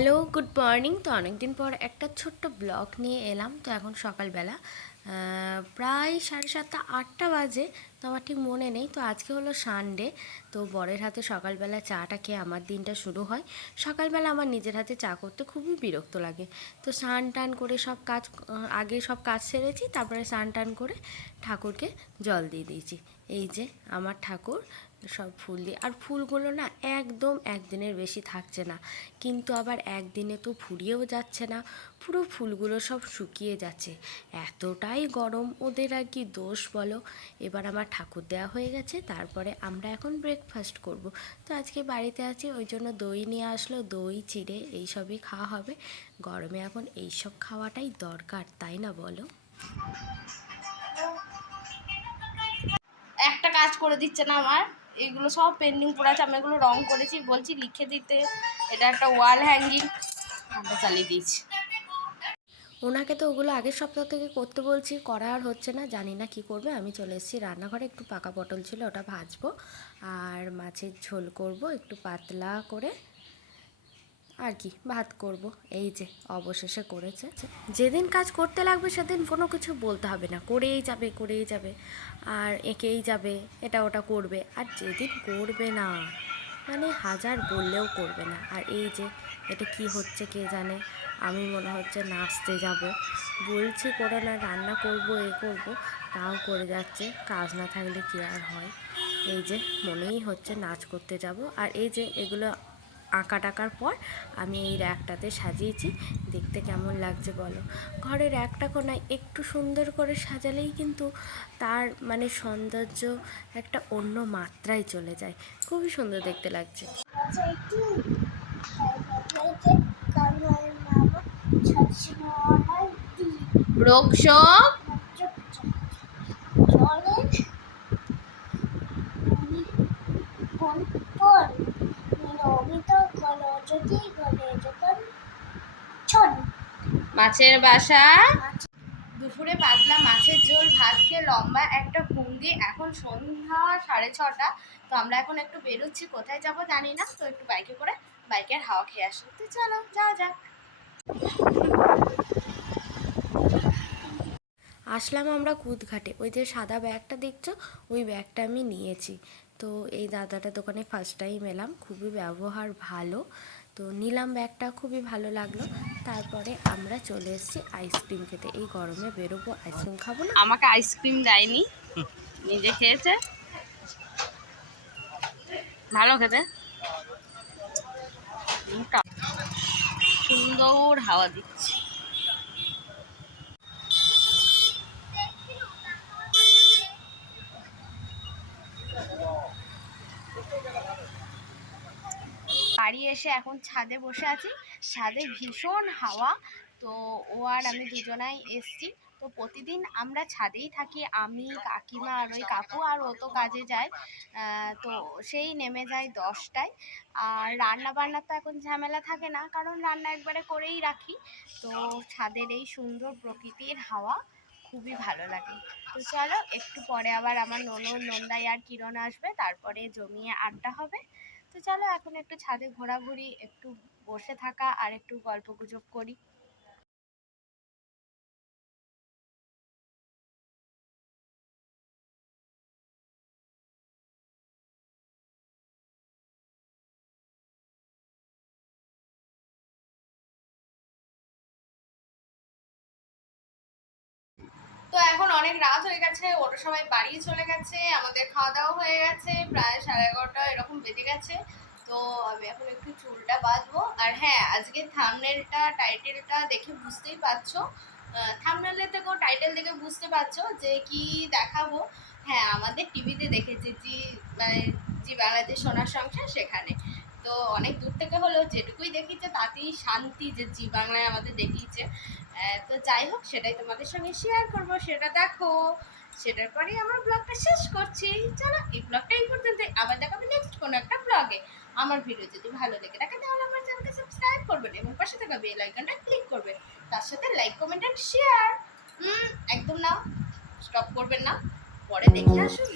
Hello good morning তো অনেকদিন পর একটা ছোট্ট ব্লগ নিয়ে এলাম। তো এখন সকালবেলা প্রায় সাড়ে সাতটা, আটটা বাজে। তো আমার ঠিক মনে নেই। তো আজকে হলো সানডে তো বরের হাতে সকালবেলা চাটা খেয়ে আমার দিনটা শুরু হয়। সকালবেলা আমার নিজের হাতে চা করতে খুবই বিরক্ত লাগে। তো স্নান টান করে সব কাজ আগে সব কাজ সেরেছি, তারপরে স্নান টান করে ঠাকুরকে জল দিয়ে দিয়েছি। এই যে আমার ঠাকুর, সব ফুল দিয়ে, আর ফুলগুলো না একদম একদিনের বেশি থাকছে না। কিন্তু আবার একদিনে তো ফুরিয়েও যাচ্ছে না, পুরো ফুলগুলো সব শুকিয়ে যাচ্ছে। এতটাই গরম, ওদের আর কি দোষ বলো? এবার আমার ঠাকুর দেওয়া হয়ে গেছে, তারপরে আমরা এখন ব্রেকফাস্ট করব। তো আজকে বাড়িতে আছি, ওই জন্য দই নিয়ে আসলো, দই, চিড়ে এইসবই খাওয়া হবে। গরমে এখন এইসব খাওয়াটাই দরকার, তাই না বলো? একটা কাজ করে দিচ্ছে না আমার, এগুলো সব পেন্ডিং পড়ে আছে, আমি এগুলো রং করেছি, বলছি লিখে দিতে, এটা একটা ওয়াল হ্যাঙ্গিং আমরা চালিয়ে দিয়েছি। ওনাকে তো ওগুলো আগের সপ্তাহ থেকে করতে বলছি, করা আর হচ্ছে না, জানি না কি করবে। আমি চলে এসেছি রান্নাঘরে, একটু পাকা পটল ছিল, ওটা ভাজবো। আর মাছের ঝোল করব, একটু পাতলা করে আর কি, ভাত করব। এই যে, অবশেষে করেছে। যেদিন কাজ করতে লাগবে, সেদিন কোনো কিছু বলতে হবে না। করেই যাবে করেই যাবে। আর এঁকেই যাবে, এটা ওটা করবে। আর যেদিন করবে না মানে হাজার বললেও করবে না। আর এই যে, এটা কি হচ্ছে কে জানে? আমি মনে হচ্ছে নাচতে যাব। বলছি, করে না, রান্না করব, এ করব। তাও করে যাচ্ছে। কাজ না থাকলে কী আর হয়? এই যে, মনেই হচ্ছে নাচ করতে যাব। আর এই যে, এগুলো আঁকা টাকার পর আমি এই র্যাকটাতে সাজিয়েছি। দেখতে কেমন লাগছে বলো? ঘরের একটা কোনায় একটু সুন্দর করে সাজালেই কিন্তু তার মানে সৌন্দর্য একটা অন্য মাত্রায় চলে যায়। খুবই সুন্দর দেখতে লাগছে। রোকশোক মাছের বাসা? দুপুরে পাতলা মাছের ঝোল, ভাত খেয়ে লম্বা একটা ঘুম দিয়ে এখন সন্ধ্যা সাড়ে ছটা, তো আমরা এখন একটু বেরোচ্ছি। কোথায় যাব জানি না, তো একটু বাইকে করে বাইকের হাওয়া খেয়ে আসি। তো চলো, যাওয়া যাক। আসলাম আমরা কুদঘাটে। ওই যে সাদা ব্যাগটা দেখছ? ওই ব্যাগটা আমি নিয়েছি। তো এই দাদাটা দোকানে ফার্স্ট টাইম এলাম। খুবই ব্যবহার ভালো। তো নিলাম ব্যাগটা, খুবই ভালো লাগল। তারপরে আমরা চলে এসেছি আইসক্রিম খেতে। এই গরমে বেরোবো আইসক্রিম খাব না? আমাকে আইসক্রিম দেয়নি। নিজে খেয়েছে। ভালো খেতে। সুন্দর হাওয়া দিচ্ছে। বাড়ি এসে এখন ছাদে বসে আছি। ছাদে ভীষণ হাওয়া। তো ও আর আমি দুজনাই এসছি। তো প্রতিদিন আমরা ছাদেই থাকি। আমি, কাকিমা আর ওই কাকু আর ও তো কাজে যায়। তো সেই নেমে যায় দশটায়। আর রান্না বান্নার তো এখন ঝামেলা থাকে না, কারণ রান্না একবারে করেই রাখি। তো ছাদের এই সুন্দর প্রকৃতির হাওয়া খুবই ভালো লাগে। তো চলো, একটু পরে আবার আমার ননদ, নন্দাই আর কিরণ আসবে, তারপরে জমিয়ে আড্ডা হবে। তো চলো, এখন একটু ছাদে ঘোরাঘুরি, একটু বসে থাকা আর একটু গল্প গুজব করি। তো এখন অনেক রাত হয়ে গেছে ওরা সবাই বাড়ি চলে গেছে, আমাদের খাওয়া দাওয়া হয়ে গেছে, প্রায় সাড়ে এগারোটা এরকম বেজে গেছে। তো আমি এখন একটু চুলটা বাঁধবো। আর হ্যাঁ আজকে থামনেলটা টাইটেলটা দেখে বুঝতেই পারছ। থামনেলে থেকেও টাইটেল দেখে বুঝতে পারছ যে কি দেখাবো। হ্যাঁ আমাদের টিভিতে দেখেছি জি মানে জি বাংলাদেশ সোনার সংসার, সেখানে। তো অনেক দূর থেকে হলেও যেটুকুই দেখিয়েছে, তাতেই শান্তি যে জি বাংলায় আমাদের দেখিয়েছে। তো যাই হোক, সেটাই তোমাদের সঙ্গে শেয়ার করব। সেটা দেখো, সেটার পরেই আমার ব্লগটা শেষ করছি। চলো, এই ব্লগটা এই পর্যন্ত আবার দেখাবে নেক্সট কোনো একটা ব্লগে আমার ভিডিও যদি ভালো লেগে থাকে, তাহলে আমার চ্যানেলকে সাবস্ক্রাইব করবেন এবং পাশে থাকা বেল আইকনটা ক্লিক করবেন। তার সাথে লাইক কমেন্ট এন্ড শেয়ার একদম না স্টপ করবেন না। পরে দেখে আসুন।